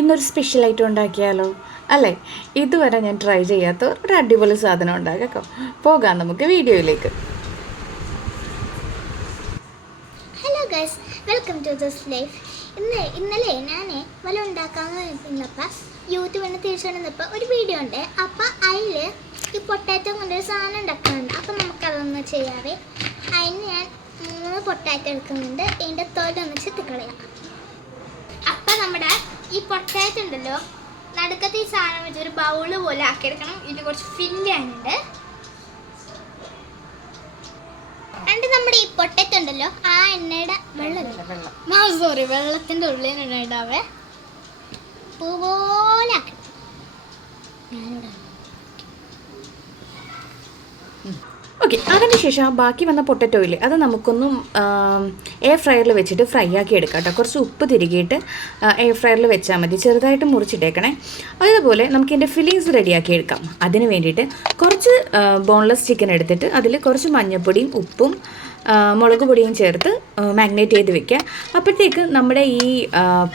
ഇന്നൊരു special item ഉണ്ടാക്കിയാലോ? അല്ലേ? ഇതുവരെ ഞാൻ ട്രൈ ചെയ്യാത്ത ഒരു അടിപൊളി സാധനം ഉണ്ടാക്കാം പോകാം നമുക്ക് വീഡിയോയിലേക്ക്. Hello guys welcome to this life ഇന്ന് ഇന്നലെ ഞാൻ വല്ല ഉണ്ടാക്കാമെന്നപ്പോൾ യൂട്യൂബിന് തിരിച്ചുകൊണ്ടിരുന്നപ്പോൾ ഒരു വീഡിയോ ഉണ്ട്. അപ്പോൾ അതിൽ ഈ പൊട്ടാറ്റോ കൊണ്ടൊരു സാധനം ഉണ്ടാക്കുന്നുണ്ട് അപ്പോൾ നമുക്കതൊന്ന് ചെയ്യാവേ. അതിന് ഞാൻ മൂന്ന് പൊട്ടാറ്റോ എടുക്കുന്നുണ്ട്. ഇതിന്റെ തോലൊന്ന് ചെത്തിക്കളയാം. അപ്പം നമ്മുടെ ഈ പൊട്ടാറ്റ ഉണ്ടല്ലോ നടുക്കത്തെ ഈ സാധനം വെച്ച് ഒരു ബൗൾ പോലെ ആക്കിയെടുക്കണം. ഇതിന് കുറച്ച് ഫില്ല് ചെയ്യാനുണ്ട് രണ്ട് നമ്മുടെ ഈ പൊട്ടറ്റ ഉണ്ടല്ലോ ആ എണ്ണയുടെ വെള്ളം സോറി വെള്ളത്തിന്റെ ഉള്ളിൽ ഉണ്ടാവേ പൂ പോലെ ആക്കണം. ഞാനിവിടെ ഓക്കെ അതിനുശേഷം ബാക്കി വന്ന പൊട്ടറ്റോയിൽ അത് നമുക്കൊന്നും എയർ ഫ്രയറിൽ വെച്ചിട്ട് ഫ്രൈ ആക്കി എടുക്കാം കേട്ടോ. കുറച്ച് ഉപ്പ് തിരികിയിട്ട് എയർ ഫ്രയറിൽ വെച്ചാൽ മതി. ചെറുതായിട്ട് മുറിച്ചിട്ടേക്കണേ. അതുപോലെ നമുക്ക് ഇതിന്റെ ഫില്ലിങ്സ് റെഡിയാക്കി എടുക്കാം. അതിന് വേണ്ടിയിട്ട് കുറച്ച് ബോൺലെസ് ചിക്കൻ എടുത്തിട്ട് അതിൽ കുറച്ച് മഞ്ഞൾപ്പൊടിയും ഉപ്പും മുളക് പൊടിയും ചേർത്ത് മാഗ്നേറ്റ് ചെയ്ത് വെക്കുക. അപ്പോഴത്തേക്ക് നമ്മുടെ ഈ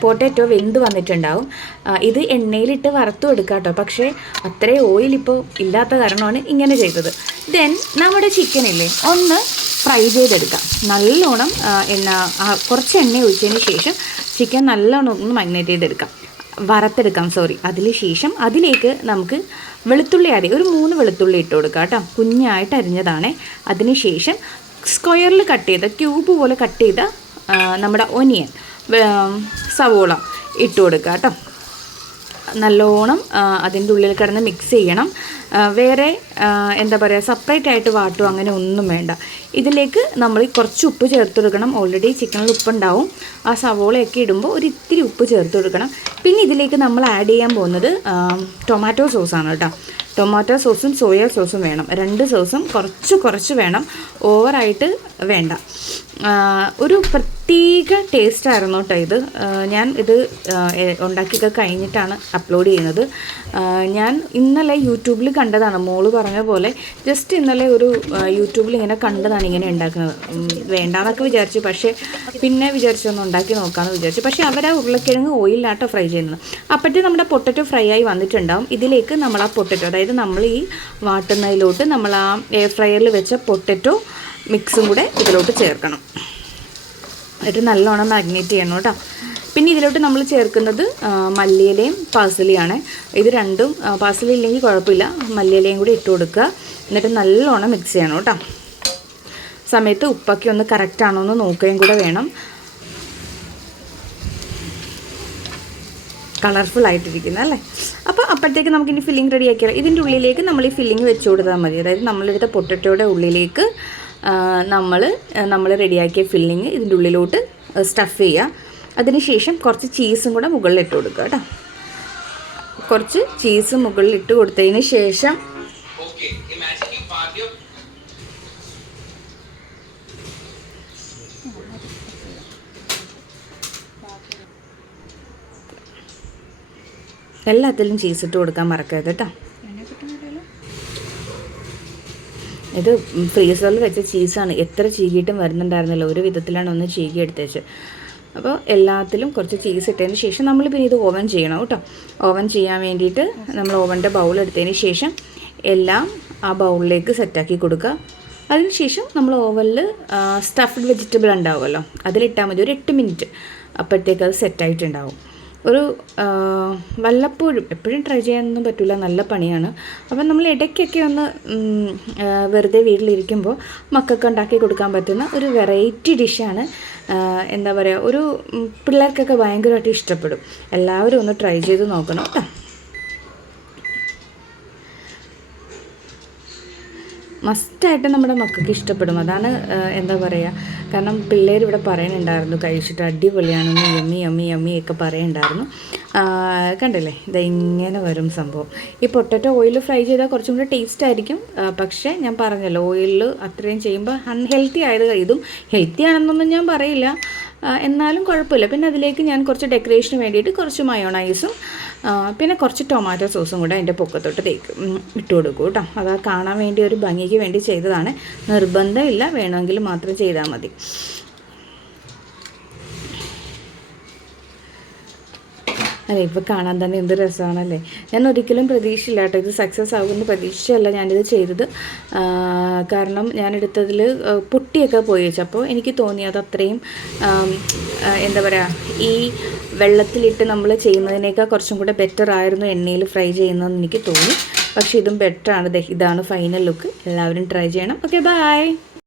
പൊട്ടാറ്റോ വെന്ത് വന്നിട്ടുണ്ടാവും. ഇത് എണ്ണയിലിട്ട് വറുത്തു എടുക്കുക കേട്ടോ. പക്ഷേ അത്രയും ഓയിൽ ഇപ്പോൾ ഇല്ലാത്ത കാരണമാണ് ഇങ്ങനെ ചെയ്തത്. ദെൻ നമ്മുടെ ചിക്കൻ ഇല്ലേ ഒന്ന് ഫ്രൈ ചെയ്തെടുക്കാം. നല്ലോണം എണ്ണ കുറച്ച് എണ്ണ ഒഴിച്ചതിന് ശേഷം ചിക്കൻ നല്ലോണം ഒന്ന് മാഗ്നേറ്റ് ചെയ്തെടുക്കാം. വറുത്തെടുക്കാം സോറി അതിന് ശേഷം അതിലേക്ക് നമുക്ക് വെളുത്തുള്ളി അരി ഒരു മൂന്ന് വെളുത്തുള്ളി ഇട്ട് കൊടുക്കാം കേട്ടോ. കുഞ്ഞായിട്ട് അരിഞ്ഞതാണ്. അതിന് ശേഷം സ്ക്വയറിൽ കട്ട് ചെയ്ത ക്യൂബ് പോലെ കട്ട് ചെയ്ത നമ്മുടെ ഒനിയൻ സവോള ഇട്ട് കൊടുക്കുക കേട്ടോ നല്ലോണം അതിന്റെ ഉള്ളിൽ കിടന്ന് മിക്സ് ചെയ്യണം. വേറെ എന്താ പറയുക സെപ്പറേറ്റ് ആയിട്ട് വാട്ടും അങ്ങനെ ഒന്നും വേണ്ട. ഇതിലേക്ക് നമ്മൾ കുറച്ച് ഉപ്പ് ചേർത്ത് കൊടുക്കണം. ഓൾറെഡി ചിക്കനിൽ ഉപ്പുണ്ടാവും. ആ സവോളയൊക്കെ ഇടുമ്പോൾ ഒരു ഇത്തിരി ഉപ്പ് ചേർത്ത് കൊടുക്കണം. പിന്നെ ഇതിലേക്ക് നമ്മൾ ആഡ് ചെയ്യാൻ പോകുന്നത് ടൊമാറ്റോ സോസാണ് കേട്ടോ. ടൊമാറ്റോ സോസും സോയ സോസും വേണം. രണ്ട് സോസും കുറച്ച് കുറച്ച് വേണം. ഓവറായിട്ട് വേണ്ട. ഒരു പ്രത്യേക ടേസ്റ്റായിരുന്നു കേട്ടോ ഇത്. ഞാൻ ഇത് ഉണ്ടാക്കിയൊക്കെ കഴിഞ്ഞിട്ടാണ് അപ്ലോഡ് ചെയ്യുന്നത്. ഞാൻ ഇന്നലെ യൂട്യൂബിൽ കണ്ടതാണ്. മോൾ പറഞ്ഞ പോലെ ജസ്റ്റ് ഇന്നലെ ഒരു യൂട്യൂബിൽ ഇങ്ങനെ കണ്ടതാണ് ഇങ്ങനെ ഉണ്ടാക്കുന്നത്. വേണ്ടാന്നൊക്കെ വിചാരിച്ചു. പക്ഷേ പിന്നെ വിചാരിച്ചു ഒന്ന് ഉണ്ടാക്കി നോക്കാമെന്ന് വിചാരിച്ചു. പക്ഷേ അവർ ആ ഉരുളക്കിഴങ്ങ് ഓയിലാട്ടോ ഫ്രൈ ചെയ്യുന്നത്. അപ്പോഴത്തെ നമ്മുടെ പൊട്ടറ്റോ ഫ്രൈ ആയി വന്നിട്ടുണ്ടാവും. ഇതിലേക്ക് നമ്മൾ ആ പൊട്ടറ്റോ അതായത് നമ്മൾ ഈ വാട്ടുന്നതിലോട്ട് നമ്മൾ ആ എയർ ഫ്രയറിൽ വെച്ച പൊട്ടറ്റോ മിക്സും കൂടെ ഇതിലോട്ട് ചേർക്കണം. എന്നിട്ട് നല്ലോണം മാഗ്നേറ്റ് ചെയ്യണം കേട്ടോ. ഇതിലോട്ട് നമ്മൾ ചേർക്കുന്നത് മല്ലിയിലയും പാസലിയാണ് ഇത് രണ്ടും പാസലി ഇല്ലെങ്കിൽ കുഴപ്പമില്ല. മല്ലിയിലയും കൂടി ഇട്ട് കൊടുക്കുക. എന്നിട്ട് നല്ലോണം മിക്സ് ചെയ്യണം കേട്ടോ. സമയത്ത് ഉപ്പൊക്കെ ഒന്ന് കറക്റ്റ് ആണോ എന്ന് നോക്കുകയും കൂടെ വേണം. കളർഫുൾ ആയിട്ടിരിക്കുന്നത് അല്ലേ? അപ്പോൾ അപ്പോഴത്തേക്ക് നമുക്കിനി ഫില്ലിംഗ് റെഡി ആക്കിയാൽ ഇതിന്റെ ഉള്ളിലേക്ക് നമ്മൾ ഈ ഫില്ലിംഗ് വെച്ച് കൊടുത്താൽ മതി. അതായത് നമ്മളെടുത്ത പൊട്ടറ്റോയുടെ ഉള്ളിലേക്ക് നമ്മൾ നമ്മൾ റെഡിയാക്കിയ ഫില്ലിങ് ഇതിന്റെ ഉള്ളിലോട്ട് സ്റ്റഫ് ചെയ്യുക. അതിനുശേഷം കുറച്ച് ചീസും കൂടെ മുകളിൽ ഇട്ട് കൊടുക്കുക കേട്ടോ. കുറച്ച് ചീസ് മുകളിൽ ഇട്ട് കൊടുത്തതിന് ശേഷം എല്ലാത്തിലും ചീസ് ഇട്ട് കൊടുക്കാൻ മറക്കരുത് കേട്ടോ. ഇത് ഫ്രീസറിൽ വെച്ച ചീസാണ് എത്ര ചീകിയിട്ടും വരുന്നുണ്ടായിരുന്നില്ല. ഒരു വിധത്തിലാണ് ഒന്ന് ചീകി എടുത്തേച്ച് അപ്പോൾ എല്ലാത്തിലും കുറച്ച് ചീസ് ഇട്ടതിന് ശേഷം നമ്മൾ പിന്നെ ഇത് ഓവൻ ചെയ്യണം കേട്ടോ. ഓവൻ ചെയ്യാൻ വേണ്ടിയിട്ട് നമ്മൾ ഓവന്റെ ബൗൾ എടുത്തതിന് ശേഷം എല്ലാം ആ ബൗളിലേക്ക് സെറ്റാക്കി കൊടുക്കുക. അതിനുശേഷം നമ്മൾ ഓവനിൽ സ്റ്റഫ്ഡ് വെജിറ്റബിൾ ഉണ്ടാവുമല്ലോ. അതിലിട്ടാൽ മതി ഒരു എട്ട് മിനിറ്റ് അപ്പോഴത്തേക്ക് അത് സെറ്റായിട്ടുണ്ടാവും ഒരു വല്ലപ്പോഴും എപ്പോഴും ട്രൈ ചെയ്യാനൊന്നും പറ്റില്ല നല്ല പണിയാണ്. അപ്പം നമ്മൾ ഇടയ്ക്കൊക്കെ ഒന്ന് വെറുതെ വീട്ടിലിരിക്കുമ്പോൾ മക്കൾക്ക് ഉണ്ടാക്കി കൊടുക്കാൻ പറ്റുന്ന ഒരു വെറൈറ്റി ഡിഷാണ് എന്താ പറയുക ഒരു പിള്ളേർക്കൊക്കെ ഭയങ്കരമായിട്ട് ഇഷ്ടപ്പെടും. എല്ലാവരും ഒന്ന് ട്രൈ ചെയ്ത് നോക്കണം കേട്ടോ മസ്റ്റായിട്ട് നമ്മുടെ മക്കൾക്ക് ഇഷ്ടപ്പെടും. അതാണ് എന്താ പറയുക കാരണം പിള്ളേർ ഇവിടെ പറയുന്നുണ്ടായിരുന്നു കഴിച്ചിട്ട് അടിപൊളിയാണെന്ന് യമ്മി യമ്മി യമ്മി ഒക്കെ പറയുന്നുണ്ടായിരുന്നു കണ്ടല്ലേ? ഇത് ഇങ്ങനെ വരും സംഭവം. ഈ പൊട്ടറ്റോ ഓയിൽ ഫ്രൈ ചെയ്താൽ കുറച്ചും കൂടി ടേസ്റ്റ് ആയിരിക്കും. പക്ഷേ ഞാൻ പറഞ്ഞല്ലോ ഓയിലിൽ അത്രയും ചെയ്യുമ്പോൾ അൺഹെൽത്തി ആയത് ഇതും ഹെൽത്തി ആണെന്നൊന്നും ഞാൻ പറയില്ല. എന്നാലും കുഴപ്പമില്ല. പിന്നെ അതിലേക്ക് ഞാൻ കുറച്ച് ഡെക്കറേഷന് വേണ്ടിയിട്ട് കുറച്ച് മയോണൈസും പിന്നെ കുറച്ച് ടൊമാറ്റോ സോസും കൂടെ അതിന്റെ പൊക്കത്തോട്ട് തേക്കും. ഇട്ട് കൊടുക്കും കേട്ടോ. അത് കാണാൻ വേണ്ടി ഒരു ഭംഗിക്ക് വേണ്ടി ചെയ്തതാണ്. നിർബന്ധമില്ല. വേണമെങ്കിൽ മാത്രം ചെയ്താൽ മതി. അതെ ഇപ്പോൾ കാണാൻ തന്നെ എന്ത് രസമാണല്ലേ? ഞാൻ ഒരിക്കലും പ്രതീക്ഷയില്ല കേട്ടോ. ഇത് സക്സസ് ആകുമെന്ന് പ്രതീക്ഷയല്ല ഞാനിത് ചെയ്തത്. കാരണം ഞാനെടുത്തതിൽ പൊട്ടിയൊക്കെ പോയി വെച്ചപ്പോൾ എനിക്ക് തോന്നി അത് അത്രയും എന്താ പറയുക ഈ വെള്ളത്തിലിട്ട് നമ്മൾ ചെയ്യുന്നതിനേക്കാൾ കുറച്ചും കൂടെ ബെറ്റർ ആയിരുന്നു എണ്ണയിൽ ഫ്രൈ ചെയ്യുന്നതെന്ന് എനിക്ക് തോന്നി. പക്ഷേ ഇതും ബെറ്ററാണ് ഇതാണ് ഫൈനൽ ലുക്ക് എല്ലാവരും ട്രൈ ചെയ്യണം. Okay bye